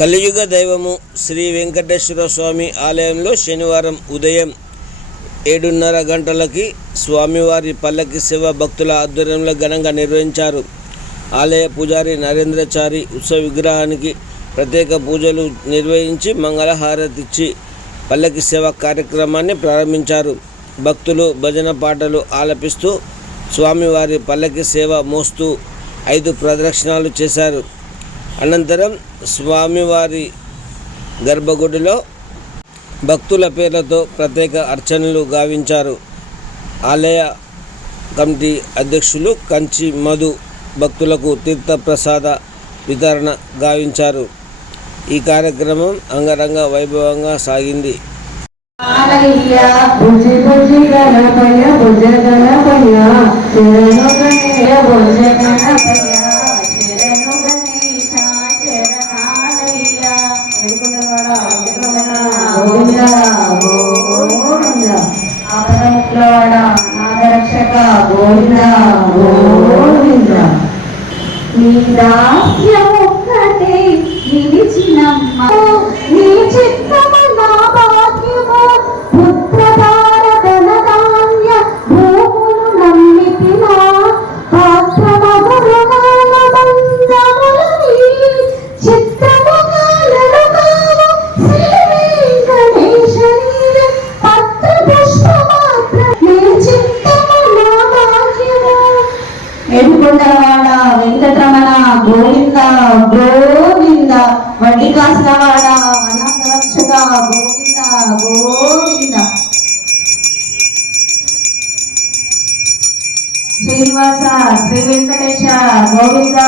కలియుగ దైవము శ్రీ వెంకటేశ్వర స్వామి ఆలయంలో శనివారం ఉదయం 7:30 గంటలకి స్వామివారి పల్లకి సేవ భక్తుల ఆధ్వర్యంలో ఘనంగా నిర్వహించారు. ఆలయ పూజారి నరేంద్రచారి ఉత్సవ విగ్రహానికి ప్రత్యేక పూజలు నిర్వహించి మంగళహారతిచ్చి పల్లకి సేవ కార్యక్రమాన్ని ప్రారంభించారు. భక్తులు భజన పాటలు ఆలపిస్తూ స్వామివారి పల్లకి సేవ మోస్తూ 5 ప్రదక్షిణాలు చేశారు. అనంతరం స్వామివారి గర్భగుడిలో భక్తుల పేర్లతో ప్రత్యేక అర్చనలు గావించారు. ఆలయ కమిటీ అధ్యక్షులు కంచి మధు భక్తులకు తీర్థప్రసాద వితరణ గావించారు. ఈ కార్యక్రమం అంగరంగ వైభవంగా సాగింది. నాగరక్షక గోవింద గోవింద నీ దాస్యం ఒక్కటే నిలిచినమ్మ నీ చిత్తము నా భాగ్యము పుత్ర భారతన ధాన్య భూములు నమ్మితినా పాత్రమగు రుణాల బంధములు చిత్తము కాలలు కావు శ్రీ వెంకటేశ పత్ర పుష్ప మాత్ర నీ చిత్తము నా భాగ్యము ఏడుకొండలవాడ వెంకటరమణ గోవింద గోవింద వడ్డీ కాసినవాడ అనాథరక్షక గోవింద గోవింద శ్రీనివాస శ్రీ వెంకటేశ గోవింద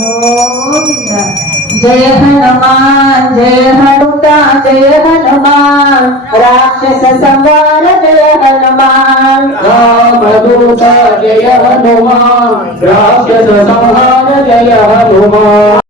గోవింద జయ హనుమాన్ జయ హనుమాన్ జయ హనుమాన్ రాక్షస సంహార జయ హనుమాన్ రామదూత జయ హనుమాన్ రాక్షస సంహార జయ హనుమాన్.